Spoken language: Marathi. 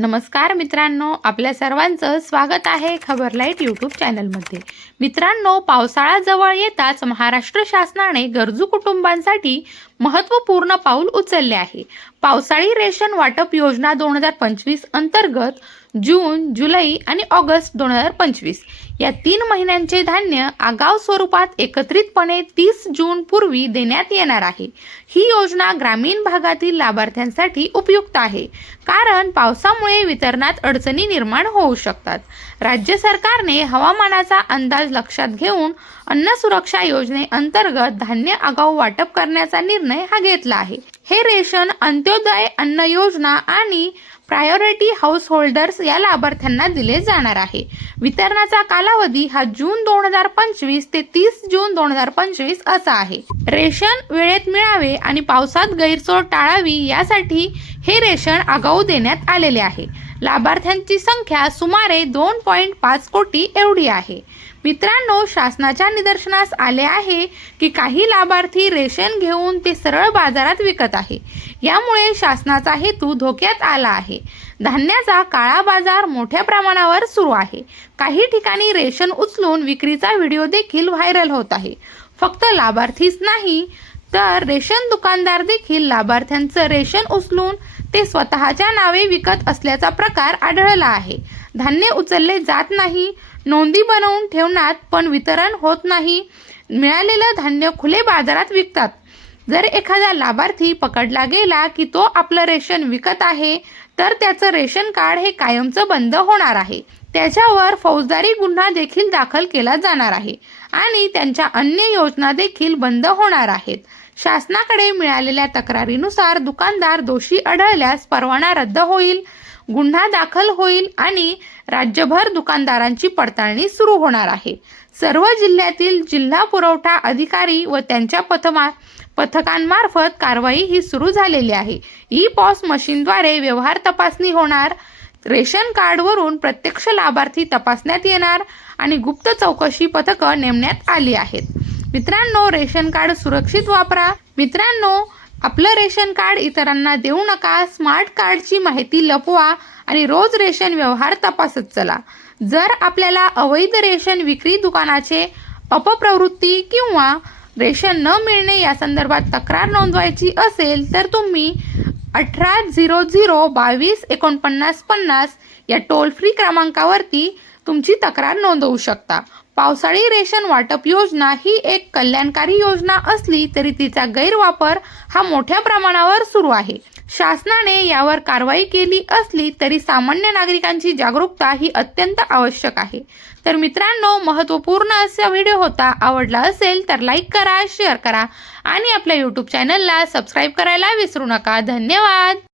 नमस्कार मित्रांनो आपल्या सर्वांचं स्वागत आहे खबर लाइट यूट्यूब चॅनलमध्ये. मित्रांनो पावसाळा जवळ येताच महाराष्ट्र शासनाने गरजू कुटुंबांसाठी महत्त्वपूर्ण पाऊल उचलले आहे. पावसाळी रेशन वाटप योजना दोन हजार पंचवीस अंतर्गत जून जुलै आणि ऑगस्ट दोन हजार पंचवीस या तीन महिन्यांचे धान्य आगाव स्वरूपात एकत्रितपणे तीस जून पूर्वी देण्यात येणार आहे. ही योजना ग्रामीण भागातील लाभार्थ्यांसाठी उपयुक्त आहे कारण पावसामुळे वितरणात अडचणी निर्माण होऊ शकतात. राज्य सरकारने हवामानाचा अंदाज लक्षात घेऊन अन्न सुरक्षा योजनेअंतर्गत धान्य आगाऊ वाटप करण्याचा निर्णय हा घेतला आहे. हे रेशन अंत्योदय अन्न योजना आणि प्रायोरिटी हाऊस होल्डर्स या लाभार्थ्यांना दिले जाणार आहे. वितरणाचा कालावधी हा जून दोन हजार पंचवीस ते तीस जून दोन हजार पंचवीस असा आहे. रेशन वेळेत मिळावे आणि पावसात गैरसोय टाळावी यासाठी हे रेशन आगाऊ देण्यात आलेले आहे. लाभार्थ्यांची संख्या सुमारे दोन पॉईंट पाच कोटी एवढी आहे. मित्रांनो शासनाच्या निदर्शनास आले आहे की काही लाभार्थी रेशन घेऊन ते सरळ बाजारात विकत आहे. यामुळे शासनाचा हेतू धोक्यात आला आहे. धान्याचा काळा बाजार मोठ्या प्रमाणावर सुरू आहे. काही ठिकाणी रेशन उचलून विक्रीचा व्हिडिओ देखील व्हायरल होत आहे. फक्त लाभार्थीच नाही तर रेशन दुकानदार देखील लाभार्थ्यांचं रेशन उचलून ते स्वतःच्या नावे विकत असल्याचा प्रकार आढळला आहे. धान्य उचलले जात नाही नोंदी बनवून ठेवण्यात पण वितरण होत नाही. मिळालेलं धान्य खुले बाजारात विकतात. जर एखादा लाभार्थी पकडला गेला की तो आपलं रेशन विकत आहे तर त्याचं रेशन कार्ड हे कायमचं बंद होणार आहे. त्याच्यावर फौजदारी गुन्हा देखील दाखल केला जाणार आहे आणि त्यांच्या अन्य योजना देखील बंद होणार आहेत. शासनाकडे मिळालेल्या तक्रारीनुसार दुकानदार दोषी आढळल्यास परवाना रद्द होईल. गुन्हा दाखल होईल आणि राज्यभर दुकानदारांची पडताळणी सुरू होणार आहे. सर्व जिल्ह्यातील जिल्हा पुरवठा अधिकारी व त्यांच्या पथमा पथकांमार्फत कारवाई ही सुरू झालेली आहे. ई पॉस मशीनद्वारे व्यवहार तपासणी होणार. रेशन कार्डवरून प्रत्यक्ष लाभार्थी तपासण्यात येणार आणि गुप्त चौकशी पथकं नेमण्यात आली आहेत. मित्रांनो रेशन कार्ड सुरक्षित वापरा. मित्रांनो आपलं रेशन कार्ड इतरांना देऊ नका स्मार्ट कार्डची माहिती लपवा आणि रोज रेशन व्यवहार तपासत चला. जर आपल्याला अवैध रेशन विक्री दुकानाचे अपप्रवृत्ती किंवा रेशन न मिळणे या संदर्भात तक्रार नोंदवायची असेल तर तुम्ही अठरा झिरो झिरो बावीस एकोणपन्नास पन्नास या टोल फ्री क्रमांकावरती तुमची तक्रार नोंदवू शकता. पावसाळी रेशन वाटप योजना ही एक कल्याणकारी योजना असली तरी तिचा गैरवापर हा मोठ्या प्रमाणावर सुरू आहे. शासनाने यावर कारवाई केली असली तरी सामान्य नागरिकांची जागरूकता ही अत्यंत आवश्यक आहे. तर मित्रांनो महत्त्वपूर्ण असा व्हिडिओ होता आवडला असेल तर लाईक करा शेअर करा आणि आपल्या यूट्यूब चॅनलला सबस्क्राईब करायला विसरू नका. धन्यवाद!